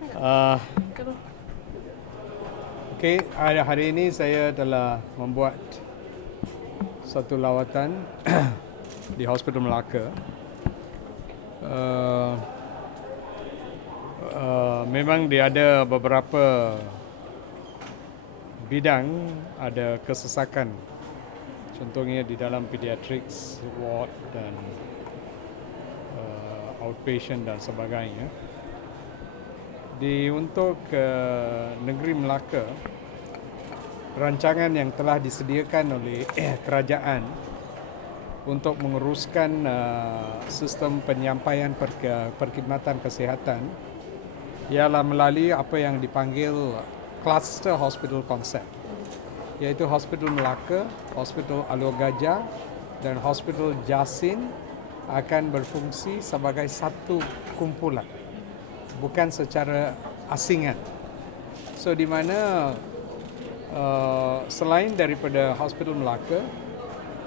Uh, Okey, hari ini saya telah membuat satu lawatan di Hospital Melaka. Uh, Memang dia ada beberapa bidang, ada kesesakan. Contohnya di dalam pediatrics, ward dan outpatient dan sebagainya. Untuk negeri Melaka, rancangan yang telah disediakan oleh kerajaan untuk menguruskan sistem penyampaian perkhidmatan kesihatan ialah melalui apa yang dipanggil cluster hospital concept, iaitu Hospital Melaka, Hospital Alor Gajah dan Hospital Jasin akan berfungsi sebagai satu kumpulan, bukan secara asingan. So di mana selain daripada Hospital Melaka,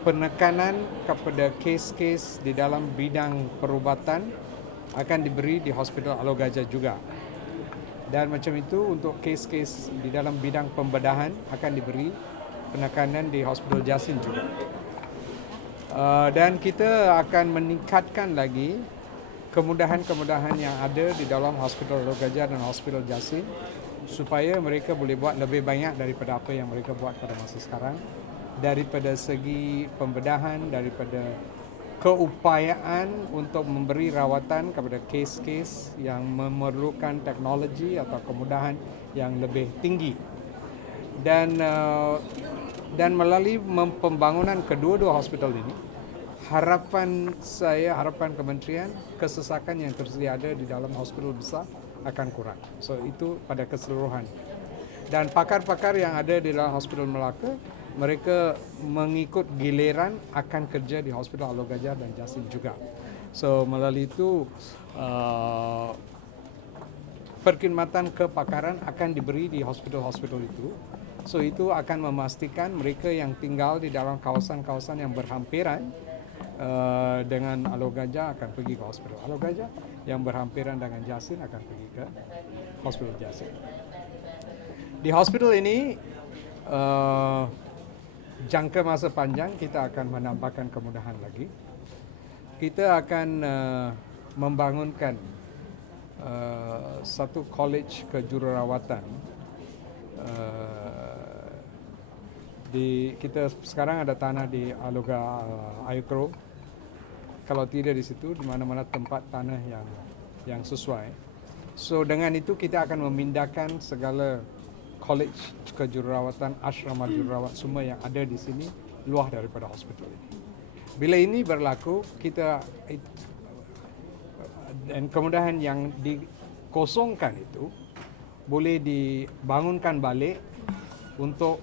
penekanan kepada kes-kes di dalam bidang perubatan akan diberi di Hospital Alor Gajah juga. Dan macam itu untuk kes-kes di dalam bidang pembedahan akan diberi penekanan di Hospital Jasin juga. Dan kita akan meningkatkan lagi kemudahan-kemudahan yang ada di dalam Hospital Alor Gajah dan Hospital Jasin supaya mereka boleh buat lebih banyak daripada apa yang mereka buat pada masa sekarang, daripada segi pembedahan, daripada keupayaan untuk memberi rawatan kepada kes-kes yang memerlukan teknologi atau kemudahan yang lebih tinggi. Dan melalui pembangunan kedua-dua hospital ini, harapan kementerian, kesesakan yang tersedia ada di dalam hospital besar akan kurang. So itu pada keseluruhan. Dan pakar-pakar yang ada di dalam Hospital Melaka, mereka mengikut giliran akan kerja di Hospital Alor Gajah dan Jasin juga. So melalui itu perkhidmatan kepakaran akan diberi di hospital-hospital itu. So itu akan memastikan mereka yang tinggal di dalam kawasan-kawasan yang berhampiran dengan Alor Gajah akan pergi ke Hospital Alor Gajah, yang berhampiran dengan Jasin akan pergi ke Hospital Jasin. Di hospital ini jangka masa panjang kita akan menambahkan kemudahan lagi. Kita akan membangunkan satu college kejururawatan. Kita sekarang ada tanah di Aloga Ayukro. Kalau tidak di situ, di mana-mana tempat tanah yang sesuai. So dengan itu kita akan memindahkan segala college kejururawatan, asrama jururawat semua yang ada di sini luar daripada hospital ini. Bila ini berlaku, dan kemudahan yang dikosongkan itu boleh dibangunkan balik untuk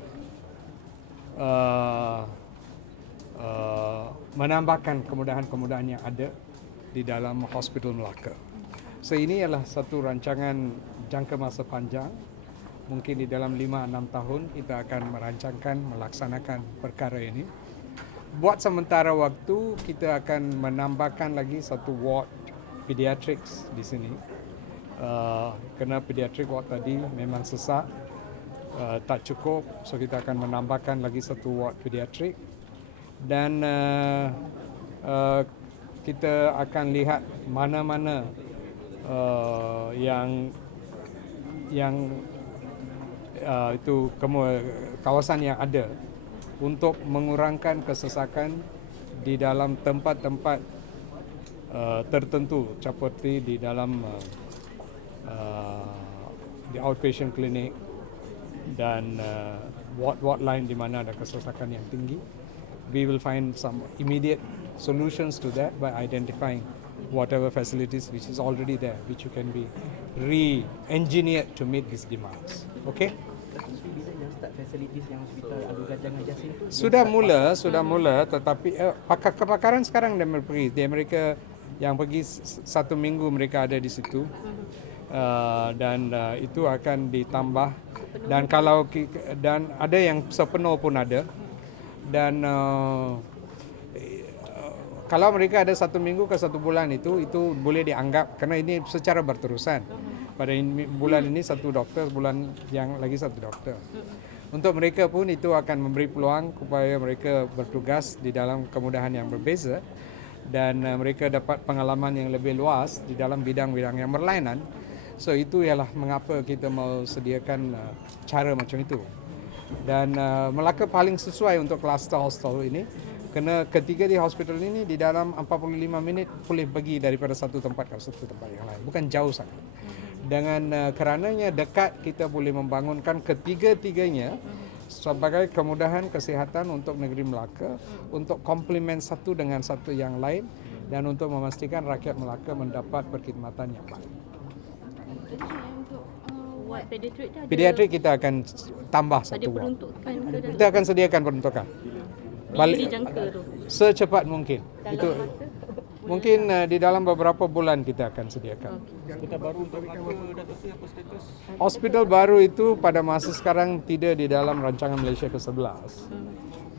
menambahkan kemudahan-kemudahan yang ada di dalam Hospital Melaka. So ini adalah satu rancangan jangka masa panjang. Mungkin di dalam 5-6 tahun kita akan merancangkan, melaksanakan perkara ini. Buat sementara waktu kita akan menambahkan lagi satu ward pediatrics di sini. Kerana pediatric ward tadi memang sesak, tak cukup, so kita akan menambahkan lagi satu ward pediatric. Dan kita akan lihat mana-mana yang itu kawasan yang ada untuk mengurangkan kesesakan di dalam tempat-tempat tertentu, seperti di dalam di outpatient clinic dan ward-ward lain di mana ada kesesakan yang tinggi. We will find some immediate solutions to that by identifying whatever facilities which is already there, which you can be re-engineered to meet these demands. Okay? Start facilities yang hospital Alor Gajah dengan Jasin tu Sudah mula, tetapi kepakaran sekarang mereka yang pergi satu minggu mereka ada di situ, dan itu akan ditambah, dan ada yang sepenuh pun ada, dan kalau mereka ada satu minggu ke satu bulan itu boleh dianggap, kerana ini secara berterusan. Pada bulan ini satu doktor, bulan yang lagi satu doktor. Untuk mereka pun itu akan memberi peluang supaya mereka bertugas di dalam kemudahan yang berbeza dan mereka dapat pengalaman yang lebih luas di dalam bidang-bidang yang berlainan. So itu ialah mengapa kita mau sediakan cara macam itu. Dan Melaka paling sesuai untuk kluster hostel ini kerana ketiga di hospital ini di dalam 45 minit boleh pergi daripada satu tempat ke satu tempat yang lain. Bukan jauh sangat. Dengan kerananya dekat, kita boleh membangunkan ketiga-tiganya sebagai kemudahan kesihatan untuk negeri Melaka untuk komplement satu dengan satu yang lain dan untuk memastikan rakyat Melaka mendapat perkhidmatan yang baik. Untuk ward pediatrik tu ada Pediatrik kita akan tambah ada satu ward. peruntukan ke dalam Kita akan sediakan peruntukan. bila dijangka tu. Secepat mungkin. Itu mungkin di dalam beberapa bulan kita akan sediakan. Hospital baru untuk Melaka, Datuk Seri, apa status? Hospital baru itu pada masa sekarang tidak di dalam rancangan Malaysia ke-11.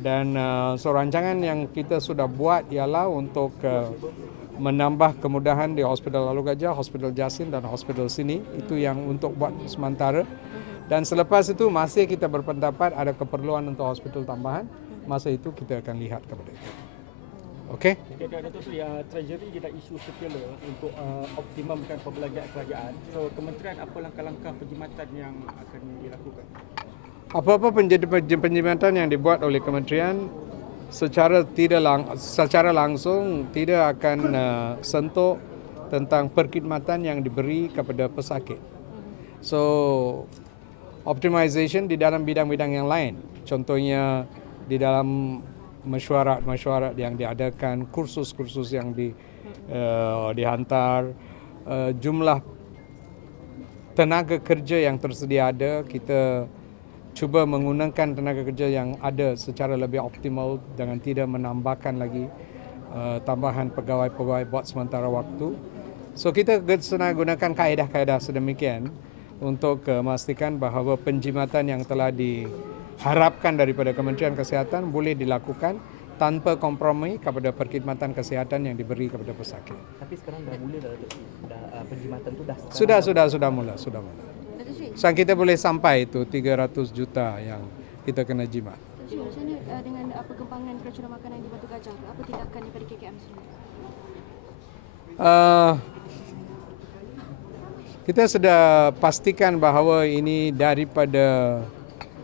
Dan so rancangan yang kita sudah buat ialah untuk menambah kemudahan di Hospital Lalu Gajah, Hospital Jasin dan Hospital sini. Itu yang untuk buat sementara. Dan selepas itu masih kita berpendapat ada keperluan untuk hospital tambahan. Masa itu kita akan lihat kepada itu. Okey? Datuk Seri, Treasury dia dah isu sirkular untuk optimumkan perbelanjaan kerajaan. So, kementerian apa langkah-langkah penjimatan yang akan dilakukan? Apa-apa penjimatan yang dibuat oleh kementerian secara langsung tidak akan sentuh tentang perkhidmatan yang diberi kepada pesakit. So, optimization di dalam bidang-bidang yang lain. Contohnya di dalam mesyuarat yang diadakan, kursus-kursus yang dihantar, jumlah tenaga kerja yang tersedia ada, kita cuba menggunakan tenaga kerja yang ada secara lebih optimal dengan tidak menambahkan lagi tambahan pegawai-pegawai buat sementara waktu. So kita senang gunakan kaedah-kaedah sedemikian untuk memastikan bahawa penjimatan yang telah diharapkan daripada Kementerian Kesihatan boleh dilakukan tanpa kompromi kepada perkhidmatan kesihatan yang diberi kepada pesakit. Tapi sekarang dah mula dah, Datuk Seri. Penjimatan tu dah Sudah mula. Datuk Sri, So kita boleh sampai itu 300 juta yang kita kena jimat. Datuk Sri, macam mana dengan perkembangan keracunan makanan di Batu Gajah tu? Apa tindakan daripada KKM sendiri? Kita sudah pastikan bahawa ini daripada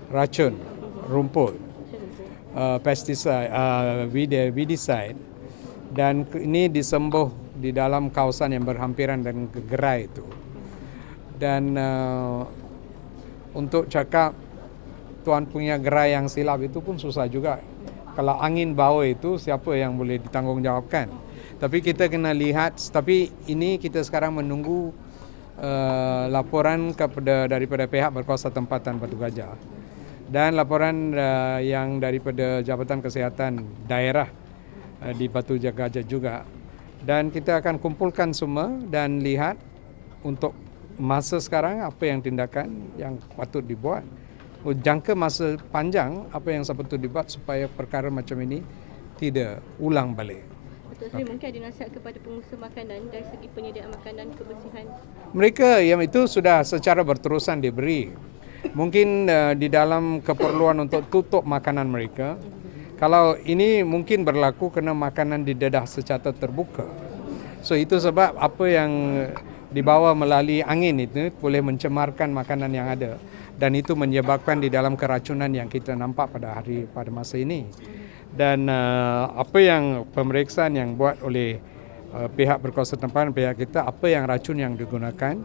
racun rumput, pesticide, weedicide, dan ini disembuh di dalam kawasan yang berhampiran dengan gerai itu. Dan untuk cakap tuan punya gerai yang silap itu pun susah juga. Kalau angin bawa itu siapa yang boleh ditanggungjawabkan? Tapi kita kena lihat. Tapi ini kita sekarang menunggu laporan daripada pihak berkuasa tempatan Batu Gajah dan laporan yang daripada Jabatan Kesihatan Daerah di Batu Gajah juga. Dan kita akan kumpulkan semua dan lihat untuk masa sekarang apa yang tindakan yang patut dibuat. Jangka masa panjang apa yang sepatutnya dibuat supaya perkara macam ini tidak ulang balik. Datuk Sri, mungkin ada nasihat kepada pengusaha makanan dari segi penyediaan makanan, kebersihan. Mereka yang itu sudah secara berterusan diberi. Mungkin di dalam keperluan untuk tutup makanan mereka. Kalau ini mungkin berlaku kerana makanan didedah secara terbuka. So itu sebab apa yang dibawa melalui angin itu boleh mencemarkan makanan yang ada. Dan itu menyebabkan di dalam keracunan yang kita nampak pada masa ini. Dan apa yang pemeriksaan yang buat oleh pihak berkuasa tempatan, pihak kita, apa yang racun yang digunakan,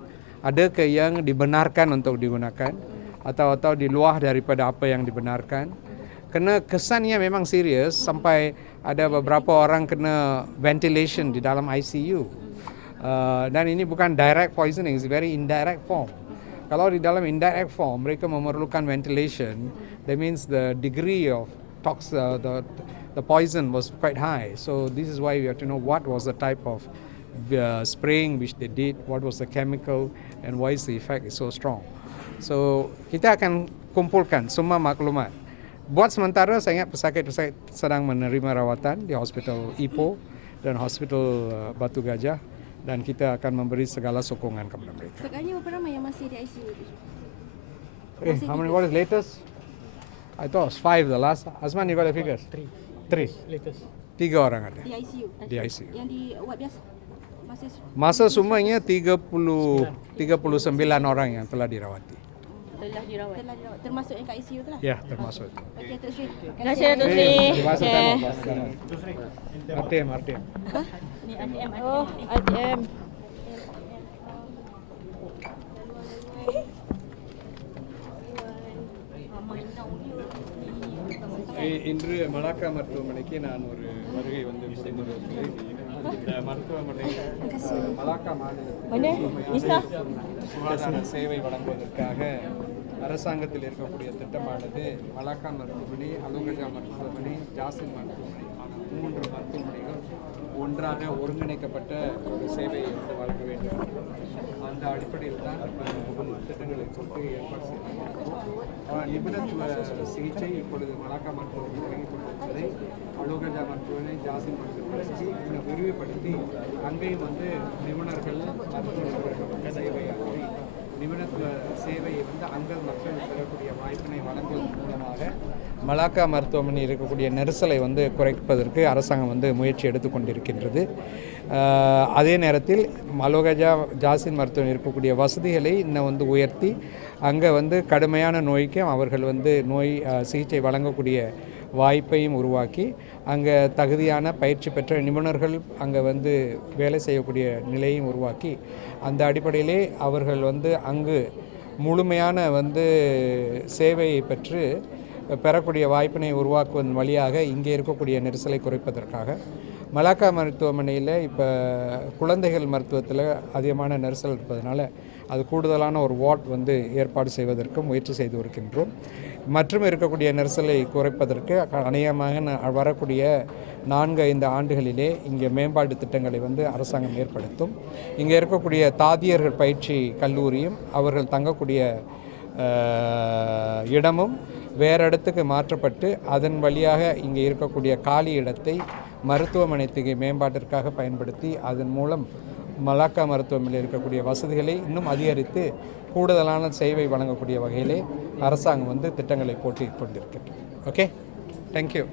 adakah yang dibenarkan untuk digunakan atau di luar daripada apa yang dibenarkan. Kerana kesannya memang serius sampai ada beberapa orang kena ventilation di dalam ICU. Dan ini bukan direct poisoning, it's very indirect form. Kalau di dalam indirect form mereka memerlukan ventilation, that means the degree of the poison was quite high. So this is why we have to know what was the type of spraying which they did, what was the chemical, and why is the effect is so strong. So kita akan kumpulkan semua maklumat. Buat sementara saya ingat pesakit-pesakit sedang menerima rawatan di Hospital Ipoh dan Hospital Batu Gajah. dan kita akan memberi segala sokongan kepada mereka. Sebenarnya berapa ramai yang masih di ICU tu? How many? What is latest? I thought it was 5 the last. Azman, you got the figures? 3. Latest. 3 orang ada Di ICU. di ICU. Yang di ward biasa masih Masa semuanya 39 orang yang telah dirawati. telah dirawat. Termasuk yang kat ICU tu lah. Ya, termasuk itu. Okey, Tok Sri. Terima kasih Datuk Sri. Terima kasih. Artem. Ni ATM. Oh, ATM. இன்று மலாக்கா மருத்துவமனைக்கு நான் ஒரு வருகை வந்து புரிந்துள்ளேன். இந்த மருத்துவமனை மலாக்கா மாநிலத்தில் சுகாதார சேவை வழங்குவதற்காக அரசாங்கத்தில் இருக்கக்கூடிய திட்டமானது மலாக்கா மருத்துவமனை, அலுங்கஜா மருத்துவமனை, ஜாசின் மருத்துவமனை ஆன 3 மருத்துவமனைகள் ஒன்றாக ஒருங்கிணைக்கப்பட்ட ஒரு சேவையை வந்து வழங்க வேண்டும். அந்த அடிப்படையில் தான் திட்டங்களை போட்டு ஏற்பாடு செய்திருக்கிறோம். நிபுணத்துவ சிகிச்சை இப்பொழுது மலாக்கா மருத்துவமனை தொடங்கி கொண்டிருப்பதை அலுங்கஜா மருத்துவமனை, ஜாசின் மருத்துவமனை இன்னும் விரிவுபடுத்தி அங்கேயும் வந்து நிபுணர்கள் மருத்துவ சேவையாகி நிபுணத்துவ சேவையை வந்து அங்கே மக்கள் பெறக்கூடிய வாய்ப்பினை வழங்குவதன் மூலமாக மலாக்கா மருத்துவமனை இருக்கக்கூடிய நெரிசலை வந்து குறைப்பதற்கு அரசாங்கம் வந்து முயற்சி எடுத்துக்கொண்டிருக்கின்றது. அதே நேரத்தில் அலுங்கஜா ஜாசின் மருத்துவமனை இருக்கக்கூடிய வசதிகளை இன்னும் வந்து உயர்த்தி அங்கே வந்து கடுமையான நோய்க்கும் அவர்கள் வந்து சிகிச்சை வழங்கக்கூடிய வாய்ப்பையும் உருவாக்கி அங்கே தகுதியான பயிற்சி பெற்ற நிபுணர்கள் அங்கே வந்து வேலை செய்யக்கூடிய நிலையும் உருவாக்கி அந்த அடிப்படையிலே அவர்கள் வந்து அங்கு முழுமையான வந்து சேவையை பெறக்கூடிய வாய்ப்பினை உருவாக்குவதன் வழியாக இங்கே இருக்கக்கூடிய நெரிசலை குறைப்பதற்காக மலாக்கா மருத்துவமனையில் இப்போ குழந்தைகள் மருத்துவத்தில் அதிகமான நெரிசல் இருப்பதனால அது கூடுதலான ஒரு வார்ட் வந்து ஏற்பாடு செய்வதற்கு முயற்சி செய்து வருகின்றோம். மற்றும் இருக்கக்கூடிய நெரிசலை குறைப்பதற்கு அநேகமாக வரக்கூடிய 4-5 ஆண்டுகளிலே இங்கே மேம்பாட்டு திட்டங்களை வந்து அரசாங்கம் ஏற்படுத்தும். இங்கே இருக்கக்கூடிய தாதியர்கள் பயிற்சி கல்லூரியும் அவர்கள் தங்கக்கூடிய இடமும் வேறு இடத்துக்கு மாற்றப்பட்டு அதன் வழியாக இங்கே இருக்கக்கூடிய காலி இடத்தை மருத்துவமனைக்கு மேம்பாட்டிற்காக பயன்படுத்தி அதன் மூலம் மலாக்கா மருத்துவமனையில் இருக்கக்கூடிய வசதிகளை இன்னும் அதிகரித்து கூடுதலான சேவை வழங்கக்கூடிய வகையிலே அரசாங்கம் வந்து திட்டங்களை போட்டி கொண்டிருக்கின்றது. Okay, thank you.